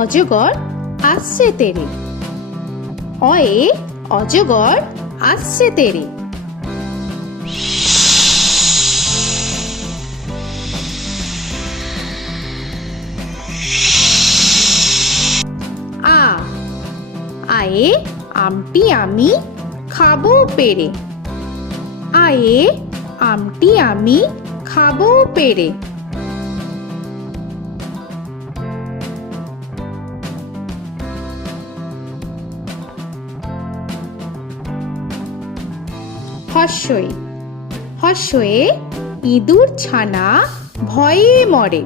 অজগর আসছে তেরে। অয়ে অজগর আসছে তেরে। আ আয়ে আমটি আমি খাবো পেরে। আয়ে আমটি আমি খাবো পেরে। হর্ষই হর্ষয়ে ইঁদুর ছানা ভয়ে মরে।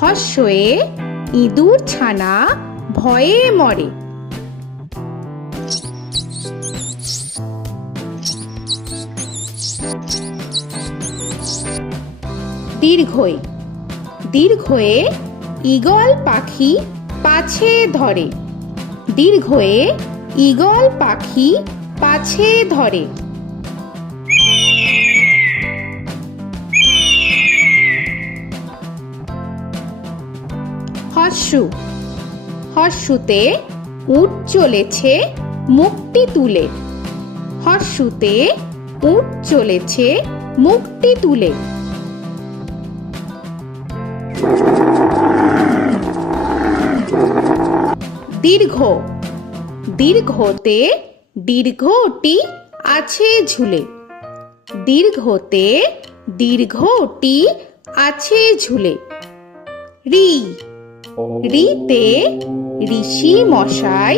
হর্ষয়ে ইঁদুর ছানা ভয়ে মরে। দীর্ঘই দীর্ঘয়ে ঈগল পাখি পাছে ধরে। দীর্ঘয়ে ঈগল পাখি পাছে ধরে। হর্ষু হর্ষুতে উট চলেছে মুখটি তুলে। হর্ষুতে উট চলেছে মুখটি তুলে। দীর্ঘ দীর্ঘতে দীর্ঘটি আছে ঝুলে। দীর্ঘতে দীর্ঘটি আছে ঝুলে। রি রিতে ঋষি মশাই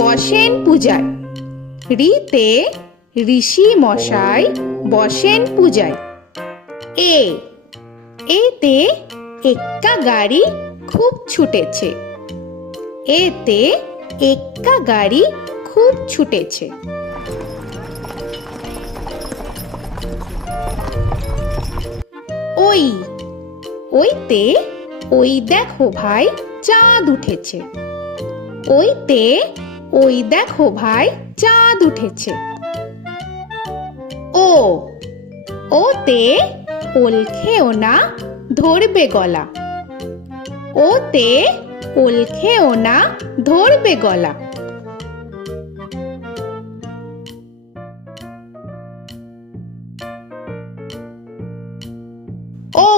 বসেন পূজায়। রিতে ঋষি মশাই বসেন পূজায়। এ এতে এক্কা গাড়ি খুব ছুটেছে। এতে এক্কা গাড়ি খুব ছুটেছে। ওই ওইতে ওই দেখো ভাই চাঁদ উঠেছে। ওইতে ওই দেখো ভাই চাঁদ উঠেছে। ও ওতে ওল খেও না ধরবে গলা। ওতে ওল খেও না ধরবে গলা। ঔ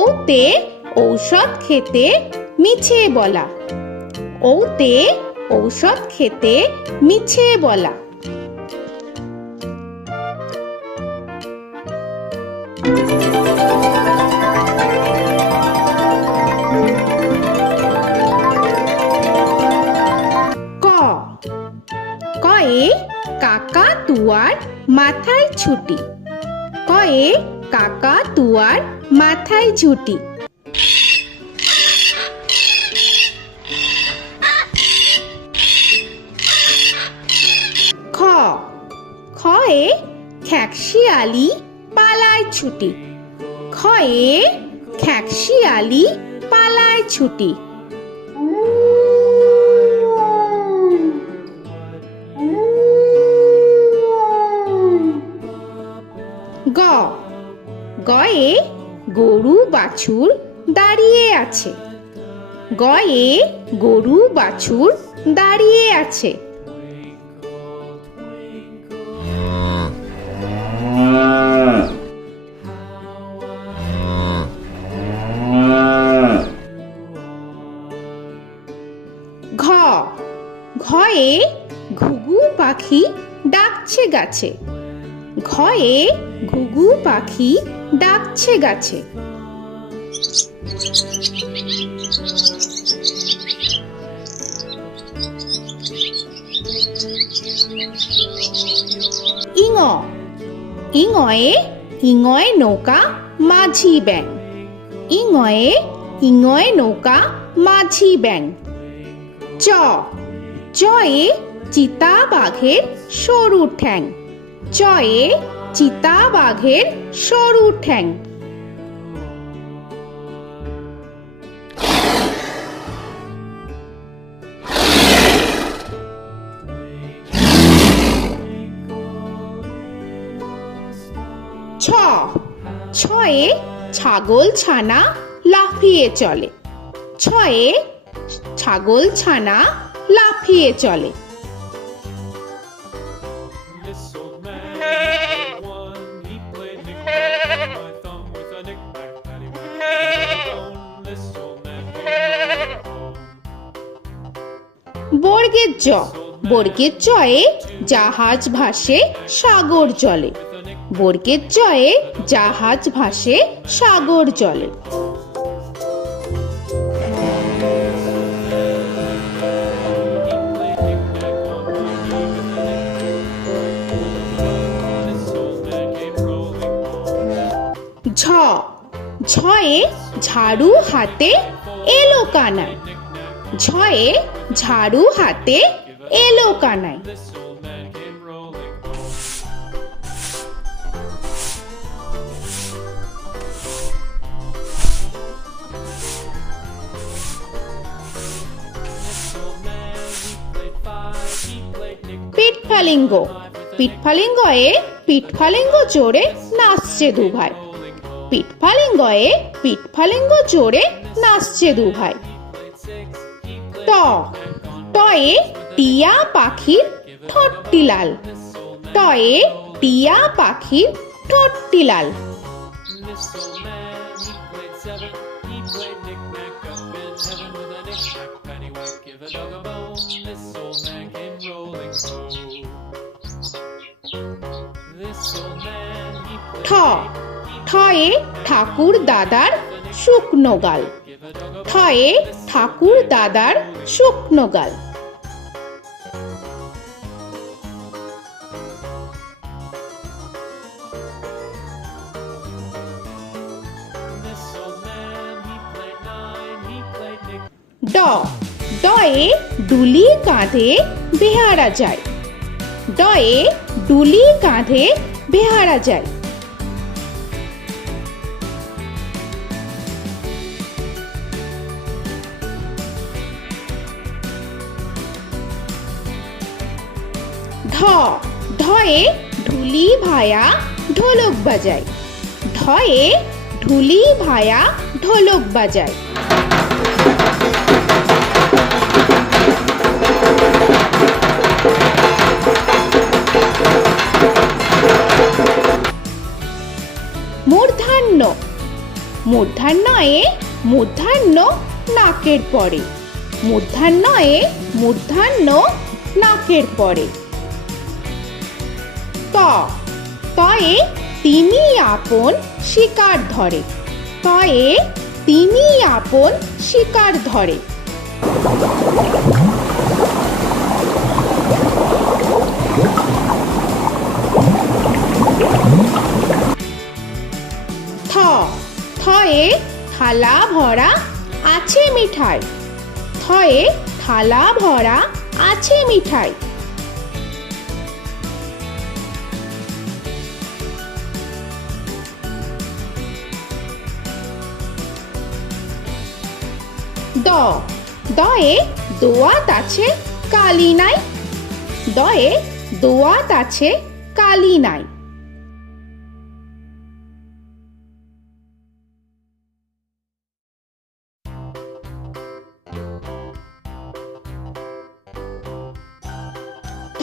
ওতে ঔষধ খেতে মিছে বলা। ওতে ঔষধ খেতে মিছে বলা। ক কয়ে কাকা তুয়ার মাথায় ছুটি। কয়ে কাকা তুয়ার মাথায় ঝুটি। খ খয়ে খ্যাকশিয়ালি পালায় ছুটি। খয়ে খ্যাকশিয়ালি পালায় ছুটি। গ গয়ে গরু বাছুর দাঁড়িয়ে আছে। গয়ে গরু বাছুর দাঁড়িয়ে আছে। ঘ ঘয়ে ঘুঘু পাখি ডাকছে গাছে। ঘয়ে ঘুঘু পাখি ডাকছে গাছে। ইঙ ইঙয়ে ইঙয় নৌকা মাঝি ব্যাং। ইঙয়ে ইঙয় নৌকা মাঝি ব্যাং। চ চয়ে চিতা বাঘের সরু ঠ্যাং। চয়ে চিতা বাঘের সরু ঠ্যাং। ছ ছয়ে ছাগল ছানা লাফিয়ে চলে। ছয়ে ছাগল ছানা লাফিয়ে চলে। This old man had one. He played knick-knack on my thumb with a knick-knack, paddywhack, this old man came home. বর্গের জ, বর্গের জয়ে জাহাজ ভাসে সাগর জলে। বর্গের জয়ে জাহাজ ভাসে সাগর জলে। ঝ, ঝয়ে ঝাড়ু হাতে এলো কানাই। ঝয়ে ঝাড়ু হাতে এলো Kanai. This old man came rolling. This old man, he played five. He played knick-knack. পিঠফালিঙ্গ, পিঠফালিঙ্গয়ে পিঠফালিঙ্গ জোরে নাচছে দুভাই। পিঠফালিঙ্গয়ে পিঠফালিঙ্গ জোরে নাচছে দুভাই। ট, টয়ে টিয়া পাখির ঠোঁটটি লাল। টয়ে টিয়া পাখির ঠোঁটটি লাল। This old man, he played seven. He played knick-knack up in heaven with a knick-knack, paddywhack, give a dog a bone. This old man came rolling home. This old man, he ঠ, played ঠয়ে ঠাকুর দাদার শুকনো গাল। give a dog a ঠয়ে ঠাকুর দাদার শুকনো গাল। This old man, he played nine. He played knick. ড, ডয়ে ডুলি কাঁধে বেহারা যায়। ডয়ে ডুলি কাঁধে বেহারা যায়। ঢ, ঢয়ে ঢুলি ভায়া ঢোলক বাজায়। ঢয়ে ঢুলি ভায়া ঢোলক বাজায়। মূর্ধন্য, মূর্ধন্যয়ে মূর্ধন্য নাকের পরে। মূর্ধন্যয়ে মূর্ধন্য নাকের পরে। ত, তয়ে তিনি আপন শিকার ধরে। তয়ে তিনি আপন শিকার ধরে। থ, থয়ে থালা ভরা আছে মিঠাই। থয়ে থালা ভরা আছে মিঠাই। দ, দয়ে দোয়াত আছে কালি নাই। দয়ে দোয়াত আছে কালি নাই।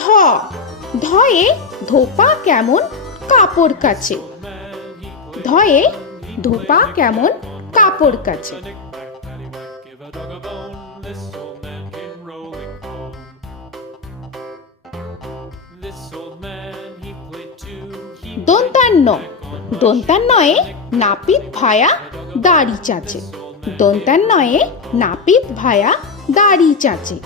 ধ, ধয়ে ধোপা কেমন কাপড় কাচে। ধয়ে ধোপা কেমন কাপড় কাচে। Knick-knack, paddywhack, give a dog a bone. This old man came rolling home. This old man, he played two. He দন্তান্ন, দন্তান্নয়ে নাপিত ভায়া দাড়ি চাচে। দন্তান্নয়ে নাপিত ভায়া দাড়ি চাচে।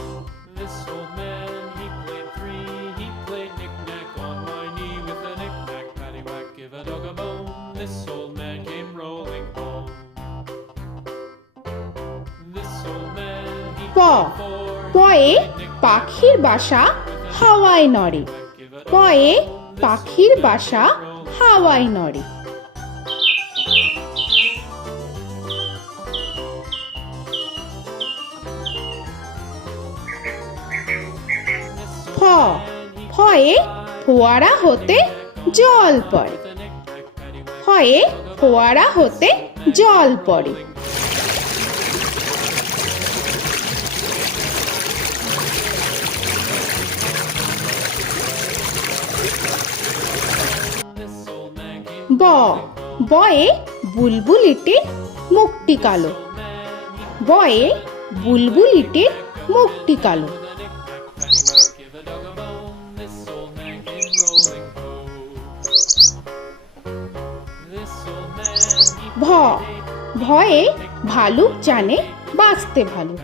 This old man, he played three. He played knick-knack on my knee with a knick-knack, paddywhack, give a dog a bone. This old man came rolling home. This old man, he প, played four. পয়ে পাখির বাসা হাওয়ায় নড়ে। পয়ে পাখির বাসা হাওয়ায় নড়ে। ফ, ফয়ে ফোয়ারা হতে জল পড়ে। ফয়ে ফোয়ারা হতে জল পড়ে। ব বয়ে বুলবুলিটির মুখটি কালো। বয়ে বুলবুলিটির মুখটি কালো। Give a dog a bone, this old man came rolling home. This old man, he ভ ভয়ে ভালুক জানে বাঁচতে ভালো।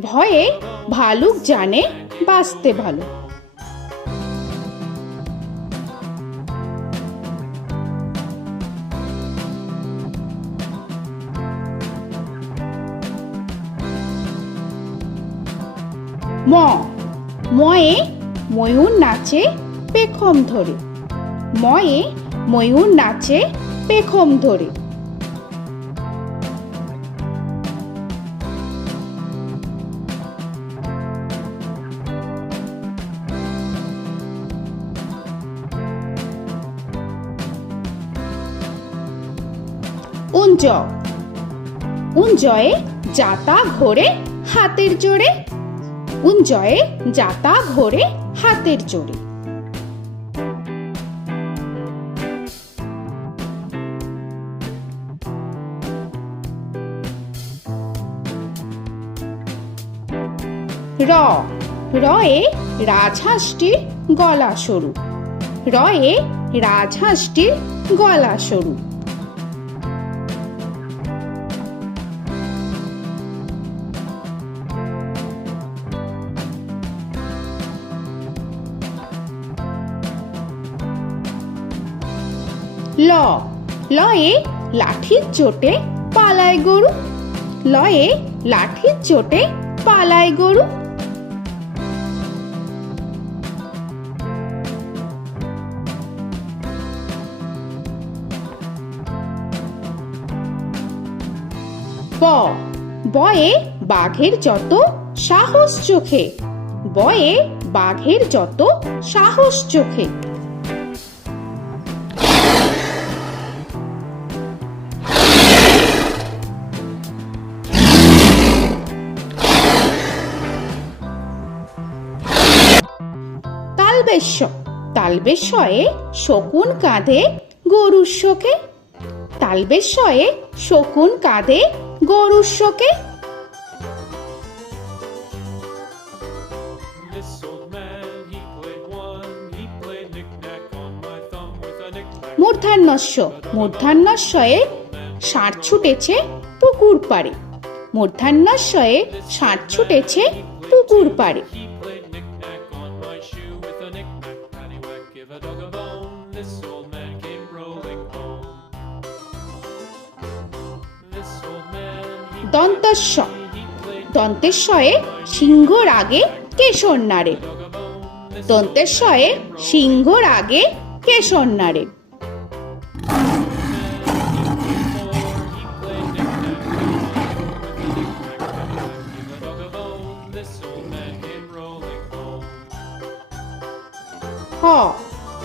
ভয়ে ভালুক জানে বাঁচতে ভালো। ম ময়ে ময়ূর নাচে পেখম ধরে। ময়ে ময়ূর নাচে পেখম ধরে। উঞ্জ উঞ্জয়ে যাতা ঘোরে হাতের জোরে। উঞ্জয়ে যাতা ঘোরে হাতের জোরে। র রয়ে রাজহাঁসটির গলা সরু। রয়ে রাজহাঁসটির গলা সরু। ল লয়ে লাঠির চোটে পালায় গরু। লয়ে লাঠির চোটে পালায় গরু। ব বয়ে বাঘের যত সাহস চোখে। বয়ে বাঘের যত সাহস চোখে। তালবেশ্য তালবেশ্যয়ে শকুন কাঁধে গরুর শোকে। তালবেশ্যয়ে শকুন কাঁধে গরুর শোকে। This old man, he played one, he played knick-knack on my thumb with a knick-knack. মূর্ধন্যস্য মূর্ধন্যস্যয়ে ষাঁড় ছুটেছে পুকুর পাড়ে। মূর্ধন্যস্যয়ে ষাঁড় ছুটেছে পুকুর পাড়ে। He played knick-knack on my shoe with a knick-knack, paddywhack, give a dog a bone. This old man came rolling home. This old man, he দন্তস্য played দন্তেশ্বয়ে সিংহর আগে কেশর নাড়ে। dog a bone. This দন্তেশ্বয়ে সিংহর আগে কেশর নাড়ে। হ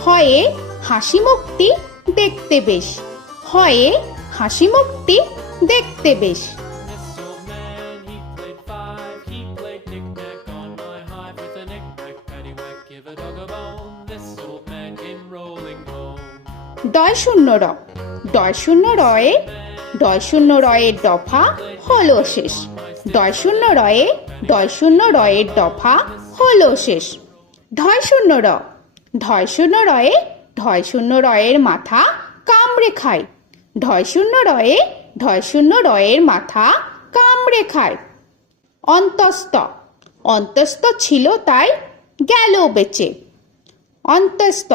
হয়ে হাসি মুক্তি দেখতে বেশ। হয়ে হাসি মুক্তি দেখতে বেশ। This old man, he played five, he played knick-knack on my hive with a knick-knack, paddywhack, give a dog a bone. This old man came rolling home. ডয় শূন্য র ডয় শূন্য রয়ে ডয় শূন্য রয়ের দফা হলো শেষ। ডয় শূন্য রয়ে ডয় শূন্য রয়ের দফা হলো শেষ। ঢয় শূন্য র ঢয় শূন্য রয়ে ঢয় শূন্য রয়ের মাথা কামড়ে খায়। ঢয় শূন্য রয়ে ঢয় শূন্য রয়ের মাথা কামড়ে খায়। অন্তস্থ অন্তস্থ ছিল তাই গেল বেঁচে। অন্তস্থ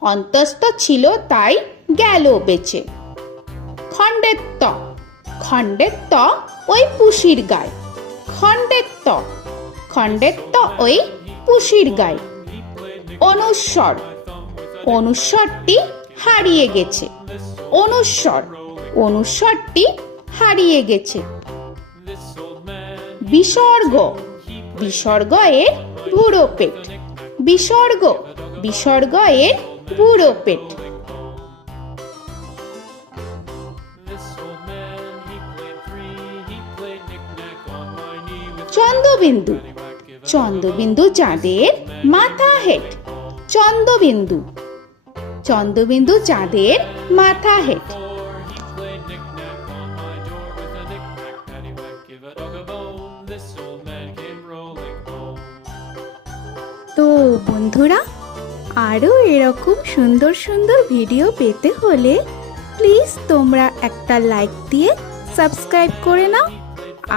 অন্তস্থ ছিল তাই গেল বেঁচে। খণ্ডেত্ব খণ্ডেত্ব ওই পুষির গায়। খণ্ডেত্ব খণ্ডেত্ব ওই পুষির গায়। অনুস্বর অনুস্বরটি হারিয়ে গেছে। অনুস্বর অনুস্বরটি হারিয়ে গেছে। This old man, বিসর্গ বিসর্গ এর বুড়ো পেট। বিসর্গ বিসর্গ এর বুড়ো পেট। this old man, he played three, he played knick-knack on my knee with Chandrabindu paddywhack, give a Chandrabindu চাঁদের মাথা হেট। চন্দ্রবিন্দু চন্দ্রবিন্দু চাঁদের মাথা head. Or he played knick-knack on my door with a knick-knack, paddywhack, give a dog a bone. This old man came rolling home. তো বন্ধুরা, আরও এরকম সুন্দর সুন্দর ভিডিও পেতে হলে প্লিজ তোমরা একটা লাইক দিয়ে সাবস্ক্রাইব করে নাও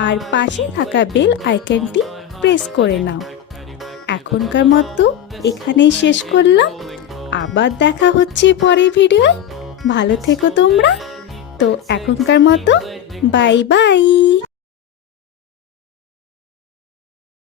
আর পাশে থাকা বেল আইকনটি প্রেস করে নাও। এখনকার মতো এখানেই শেষ করলাম, আবার দেখা হচ্ছে পরের ভিডিওয়। ভালো থেকো তোমরা। তো এখনকার মতো বাই বাই।